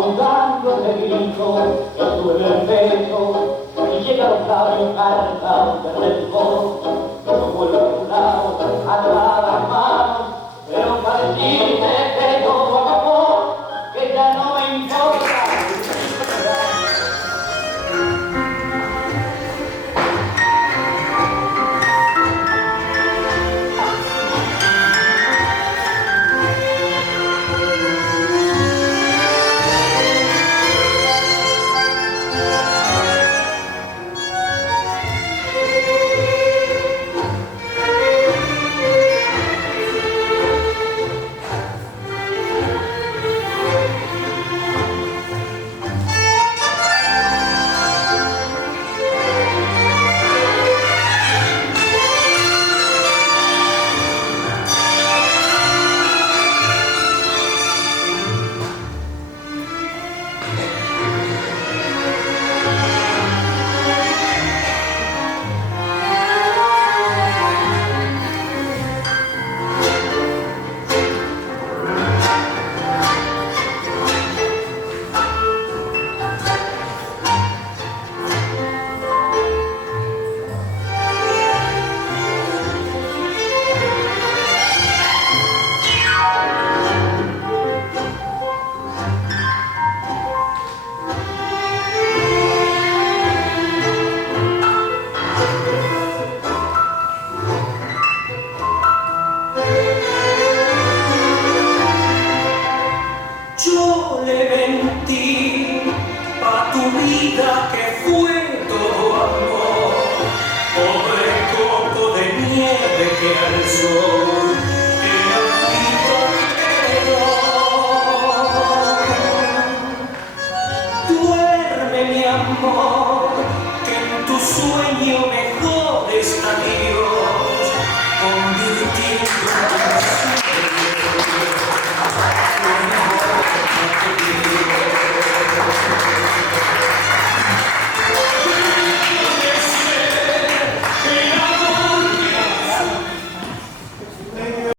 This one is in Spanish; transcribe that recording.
ahondando en el grito, yo tuve en el pecho, y llega a los labios cargados de rencor. Yo no vuelvo a tu lado, atrás las manos, pero para decirte que todo acabó, que ya no me importa. Yo le mentí a tu vida que fue todo amor, pobre copo de nieve que al sol